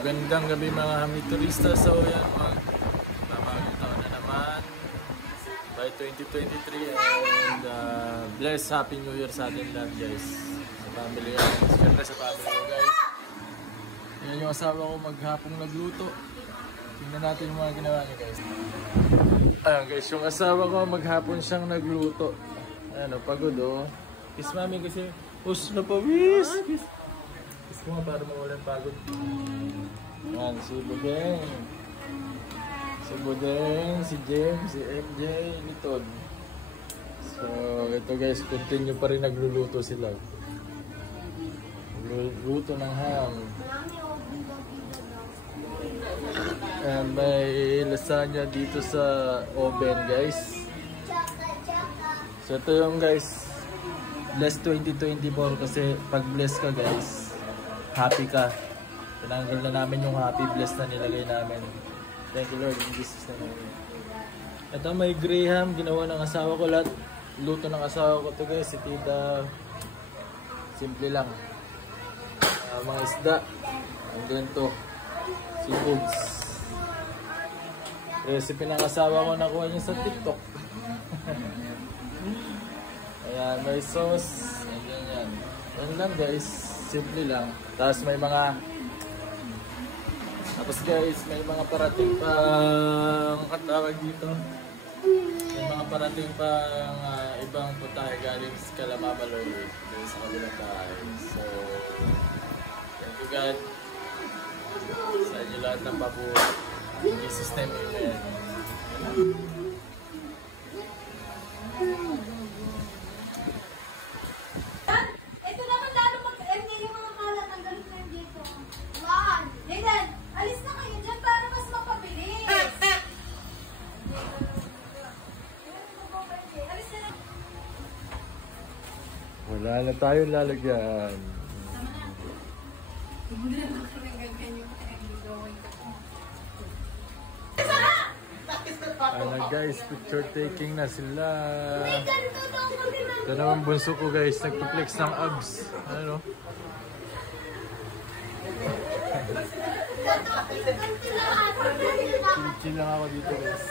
Magandang gabi mga hami turista. So yan, magpapagong taon na naman by 2023 and bless Happy New Year sa atin lahat guys. Sa family yan, siyempre sa family ko guys. Yan yung asawa ko maghapong nagluto. Tingnan natin yung mga ginawa niya guys. Ayan guys, yung asawa ko maghapon siyang nagluto. Ayan o, pagod o. Kiss mami kasi us na pawis. Kiss mo nga para mawalan pagod. Ayan, si Budeng. Si Budeng, si James, si MJ, Litod. So, ito guys, continue pa rin nagluluto sila. Nagluluto ng ham. And may lasagna dito sa oven guys. So ito yung guys, bless 2024 kasi pag bless ka guys, happy ka. Tinanggal na namin yung happy bless na nilagay namin. Thank you Lord in Jesus name. Ito may graham, ginawa ng asawa ko lahat. Luto ng asawa ko to guys, si Tita. Simple lang. Mga isda. And then to, seafoods. Recipe ng asawa ko nakuha niya sa TikTok. Ayan, may sauce. Ayan, yan. Yan lang guys. Simple lang. Tapos may mga... Tapos guys, may mga parating pang... Katawag dito. May mga parating pang ibang putahe galing sa Kalamamaloy. Dito sa kabilang bahay. So... Thank you God. Sa inyo lahat ng pabuhay. In Jesus name, amen. Ito naman lalo mag-MD yung mga kalat. Ang galit na yung dito. Wow! Nathan, alis na kayo dyan para mas mapabilis. Alis na na. Wala na tayong lalagyan. Tama na. Hindi na lang kami ganyan yung gawin ko. Ano guys, picture taking na sila. Ito naman bunso ko guys, nagpa-flex ng abs. Ano? Chill lang ako dito guys.